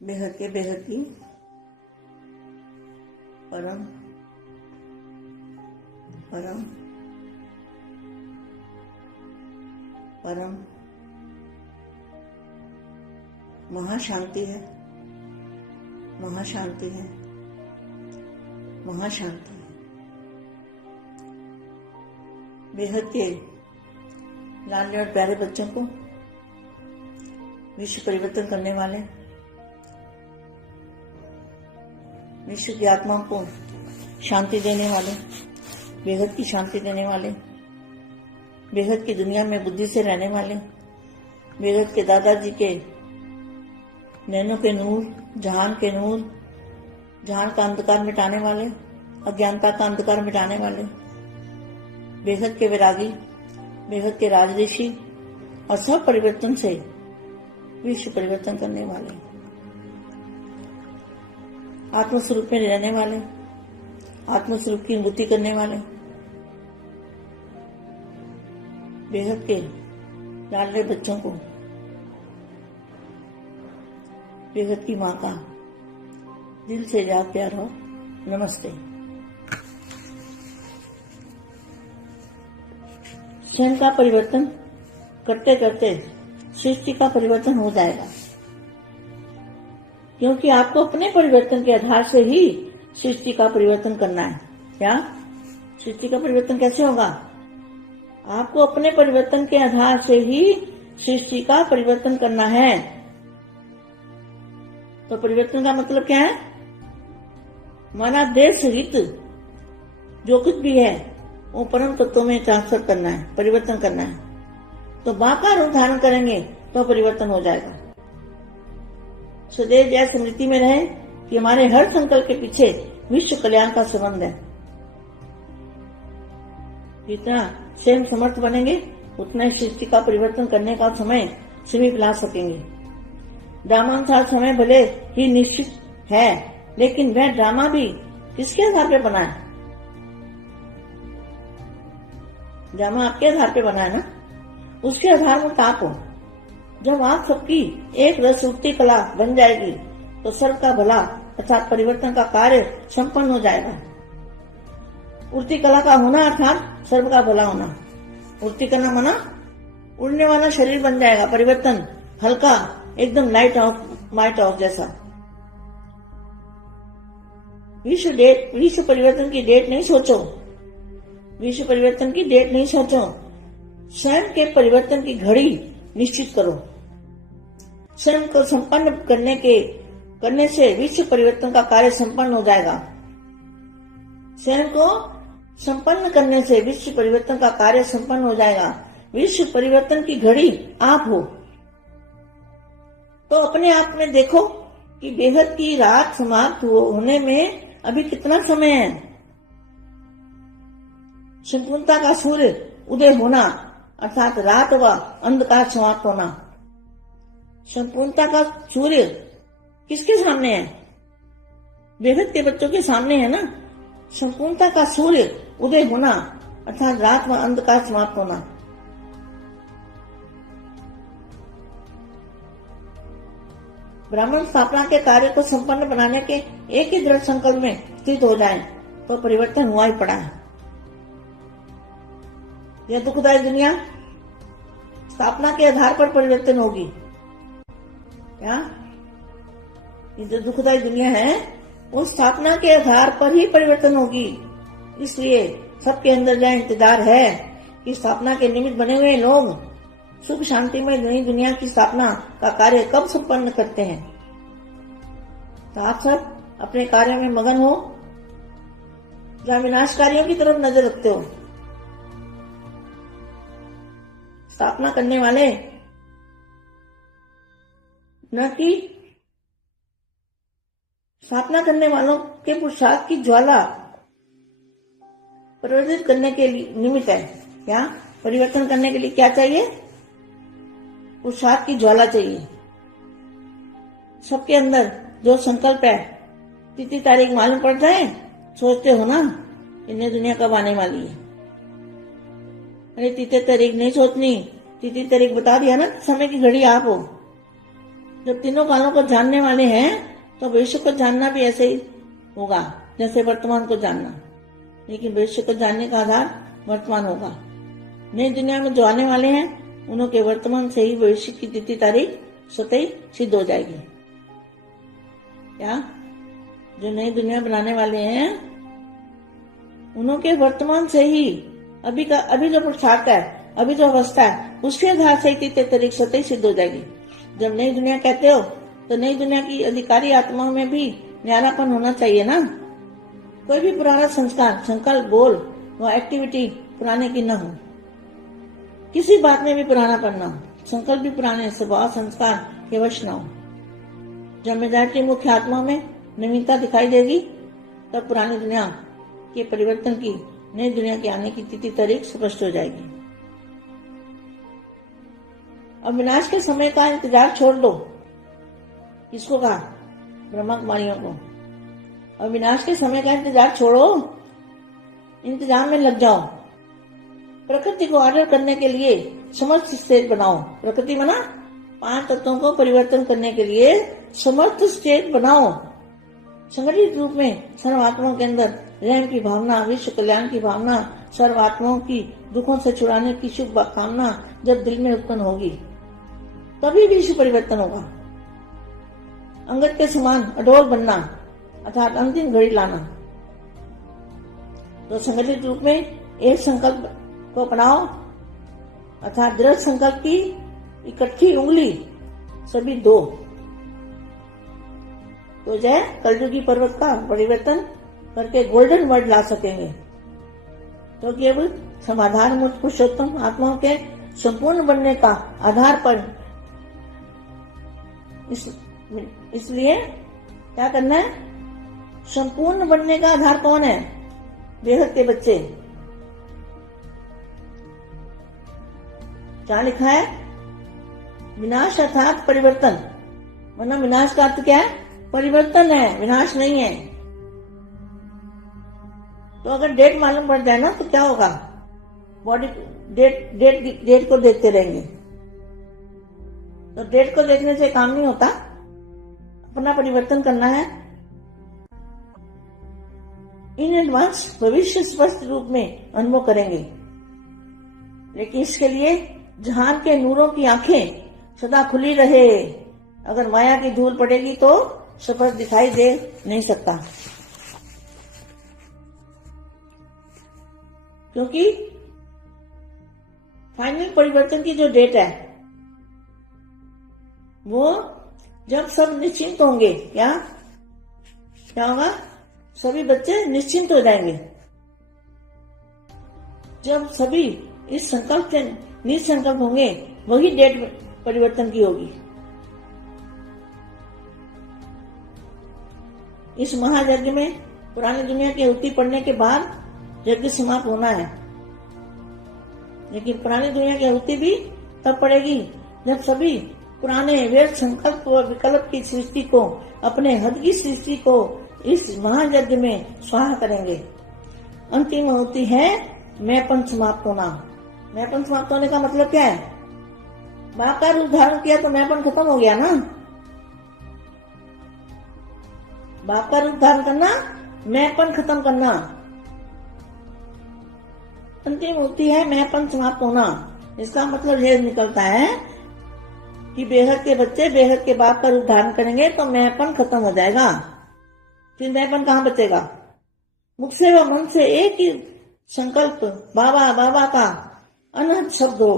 बेहद के बेहद की परम परम परम महाशांति है, महाशांति है, महाशांति है। बेहद के लाडले और प्यारे बच्चों को विश्व परिवर्तन करने वाले, विश्व की आत्माओं को शांति देने वाले, बेहद की शांति देने वाले, बेहद की दुनिया में बुद्धि से रहने वाले, बेहद के दादाजी के नैनों के नूर, जहान के नूर, जहान का अंधकार मिटाने वाले, अज्ञानता का अंधकार मिटाने वाले, बेहद के वैरागी, बेहद के राजऋषि और सब परिवर्तन से विश्व परिवर्तन करने वाले, आत्मस्वरूप में रहने वाले, आत्मस्वरूप की अनुभूति करने वाले, बेहद के लाडले बच्चों को बेहद की माँ का दिल से याद प्यार हो नमस्ते। स्वयं का परिवर्तन करते करते सृष्टि का परिवर्तन हो जाएगा, क्योंकि आपको अपने परिवर्तन के आधार से ही सृष्टि का परिवर्तन करना है। क्या सृष्टि का परिवर्तन कैसे होगा? आपको अपने परिवर्तन के आधार से ही सृष्टि का परिवर्तन करना है। तो परिवर्तन का मतलब क्या है? हमारा देह सहित जो कुछ भी है वो परम तत्वों में ट्रांसफर करना है, परिवर्तन करना है। तो बाका रूप धारण करेंगे तो परिवर्तन हो जाएगा। सदैव यह स्मृति में रहे कि हमारे हर संकल्प के पीछे विश्व कल्याण का संबंध है। जितना स्वयं समर्थ बनेंगे उतना सृष्टि का परिवर्तन करने का समय समीप ला सकेंगे। ड्रामानुसार समय भले ही निश्चित है, लेकिन वह ड्रामा भी किसके आधार पर बना है? ड्रामा आपके आधार पर बना है ना, उसके आधार में आप हो। जब आप सबकी एक रस उठती कला बन जाएगी तो सर्व का भला अर्थात परिवर्तन का कार्य संपन्न हो जाएगा। उड़ती कला का होना अर्थात सर्व का भला होना। उड़ती करना माना उड़ने वाला शरीर बन जाएगा, परिवर्तन हल्का, एकदम लाइट ऑफ जैसा। विश्व परिवर्तन की डेट नहीं सोचो, विश्व परिवर्तन की डेट नहीं सोचो, स्वयं के परिवर्तन की घड़ी निश्चित करो। स्वयं को संपन्न करने से विश्व परिवर्तन का कार्य संपन्न हो जाएगा। स्वयं को संपन्न करने से विश्व परिवर्तन का कार्य संपन्न हो जाएगा। विश्व परिवर्तन की घड़ी आप हो। तो अपने आप में देखो कि बेहद की रात समाप्त होने में अभी कितना समय है। संपूर्णता का सूर्य उदय होना अर्थात रात व अंधकार समाप्त होना। संपूर्णता का सूर्य किसके सामने है? बेहद के बच्चों के सामने है ना। संपूर्णता का सूर्य उदय होना अर्थात रात व अंधकार समाप्त होना। ब्राह्मण स्थापना के कार्य को संपन्न बनाने के एक ही दृढ़ संकल्प में स्थित हो जाए तो परिवर्तन हुआ ही पड़ा है। यह दुखदायी दुनिया स्थापना के आधार पर परिवर्तन होगी। क्या ये जो दुखदायी दुनिया है वो स्थापना के आधार पर ही परिवर्तन होगी। इसलिए सबके अंदर यह इंतजार है कि स्थापना के निमित्त बने हुए लोग सुख शांति में नई दुनिया की स्थापना का कार्य कब संपन्न करते हैं। तो आप सब अपने कार्य में मगन हो या विनाशकारियों की तरफ नजर रखते हो? स्थापना करने वाले न कि स्थापना करने वालों के पुरुषार्थ की ज्वाला प्रवर्धित करने के निमित्त है। क्या परिवर्तन करने के लिए क्या चाहिए? पुरुषार्थ की ज्वाला चाहिए। सबके अंदर जो संकल्प है, तिथि तारीख मालूम पड़ जाए, सोचते हो ना इन्हें दुनिया कब आने वाली है। अरे तिथि तारीख नहीं सोचनी, तिथि तारीख बता दिया ना, समय की घड़ी आप हो। जब तीनों कालों को जानने वाले हैं तो भविष्य को जानना भी ऐसे ही होगा जैसे वर्तमान को जानना, लेकिन भविष्य को जानने का आधार वर्तमान होगा। नई दुनिया में जो आने वाले हैं उन्हों के वर्तमान से ही भविष्य की तिथि तारीख स्वतः ही सिद्ध हो जाएगी। क्या जो नई दुनिया बनाने वाले हैं उन्हों के वर्तमान से ही अभी जो पुरुषार्थ है, अभी जो अवस्था है, उसके आधार से तिथि तारीख स्वतः ही सिद्ध हो जाएगी। जब नई दुनिया कहते हो तो नई दुनिया की अधिकारी आत्माओं में भी न्यारापन होना चाहिए ना। कोई भी पुराना संस्कार, संकल्प, बोल व एक्टिविटी पुराने की न हो। किसी बात में भी पुरानापन न हो, संकल्प भी पुराने स्वभाव संस्कार के वश न हो। जब मेजॉरिटी मुख्य आत्मा में नवीनता दिखाई देगी तब पुरानी दुनिया के परिवर्तन की, नई दुनिया के आने की तिथि तारीख स्पष्ट हो जाएगी। अब विनाश के समय का इंतजार छोड़ दो। किसको कहा? ब्रह्मा कुमारियों को। अब विनाश के समय का इंतजार छोड़ो, इंतजाम में लग जाओ। प्रकृति को ऑर्डर करने के लिए समर्थ स्टेट बनाओ। प्रकृति बना 5 तत्वों को परिवर्तन करने के लिए समर्थ स्टेट बनाओ। संगठित रूप में सर्वात्माओं के अंदर रहम की भावना, विश्व कल्याण की भावना, सर्वात्माओं की दुखों से छुड़ाने की शुभ कामना जब दिल में उत्पन्न होगी तभी विश्व परिवर्तन होगा। अंगद के समान अडोल बनना अर्थात अंतिम घड़ी लाना। तो संगठित रूप में एक संकल्प को अपनाओ अर्थात दृढ़ संकल्प की इकट्ठी उंगली सभी 2 तो जय कलयुगी पर्वत का परिवर्तन करके गोल्डन वर्ड ला सकेंगे। तो केवल समाधान मुक्त पुरुषोत्तम आत्माओं के संपूर्ण बनने का आधार पर इसलिए क्या करना है? संपूर्ण बनने का आधार कौन है? बेहद के बच्चे। क्या लिखा है? विनाश अर्थात परिवर्तन। वरना विनाश का अर्थ क्या है? परिवर्तन है, विनाश नहीं है। तो अगर डेट मालूम पड़ जाए ना तो क्या होगा? बॉडी डेट को देखते रहेंगे। तो डेट को देखने से काम नहीं होता, अपना परिवर्तन करना है। इन एडवांस भविष्य स्पष्ट रूप में अनुभव करेंगे, लेकिन इसके लिए जहान के नूरों की आंखें सदा खुली रहे। अगर माया की धूल पड़ेगी तो स्पष्ट दिखाई दे नहीं सकता, क्योंकि फाइनल परिवर्तन की जो डेट है वो जब सब निश्चिंत होंगे। क्या होगा? सभी बच्चे निश्चिंत हो जाएंगे। जब सभी इस संकल्प से निसंकल्प होंगे वही डेट परिवर्तन की होगी। इस महायज्ञ में पुरानी दुनिया की आहुति पड़ने के बाद यज्ञ समाप्त होना है, लेकिन पुरानी दुनिया की आहुति भी तब पड़ेगी जब सभी पुराने व्यर्थ संकल्प व विकल्प की सृष्टि को, अपने हद की सृष्टि को इस महायज्ञ में स्वाहा करेंगे। अंतिम आहुति है मैंपन समाप्त होना। मैंपन समाप्त होने का मतलब क्या है? बाप का रूप धारण किया तो मैंपन खत्म हो गया ना। बाप का रूप धारण करना, मैंपन खत्म करना। अंतिम आहुति है मैंपन समाप्त होना। इसका मतलब यह निकलता है कि बेहद के बच्चे बेहद के बाप का रूप धारण करेंगे तो मैंपन खत्म हो जाएगा। फिर मैंपन कहाँ बचेगा? मुख से व मन से एक ही संकल्प बाबा बाबा का अनहद शब्द हो।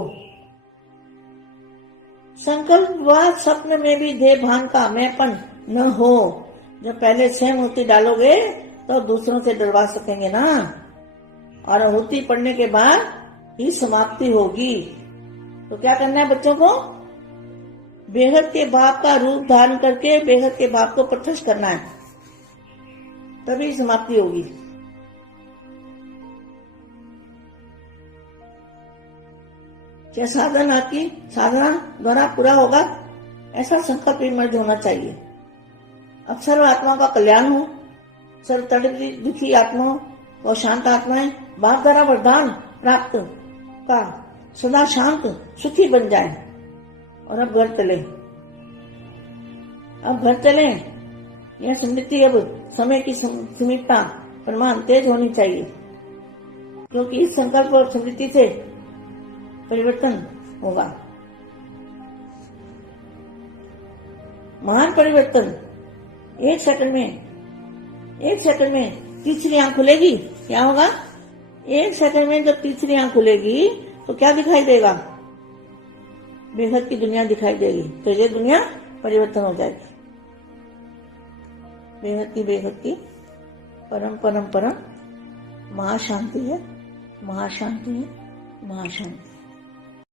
संकल्प व स्वप्न में भी देह भान का मैंपन न हो। जब पहले स्वयं आहुति डालोगे तो दूसरों से डरवा सकेंगे ना, और आहुति पड़ने के बाद ही समाप्ति होगी। तो क्या करना है बच्चों को? बेहद के बाप का रूप धारण करके बेहद के बाप को प्रत्यक्ष करना है, तभी समाप्ति होगी। क्या साधन आपकी साधना द्वारा पूरा होगा, ऐसा संकल्प विमर्श होना चाहिए। अब सर्व आत्माओं का कल्याण हो, सर्व तड़पी दुखी आत्माओं और शांत आत्माएं बाप द्वारा वरदान प्राप्त का सदा शांत सुखी बन जाए और अब घर चले। अब घर चले। यह स्मृति अब समय की सीमितता प्रमाण तेज होनी चाहिए, क्योंकि इस संकल्प और स्मृति से परिवर्तन होगा। महान परिवर्तन एक सेकंड में तीसरी आंख खुलेगी। क्या होगा? एक सेकंड में जब तीसरी आंख खुलेगी तो क्या दिखाई देगा? बेहद की दुनिया दिखाई देगी। तो ये दुनिया परिवर्तन हो जाएगी। बेहद की परम परम परम महाशांति है, महाशांति है, महाशांति।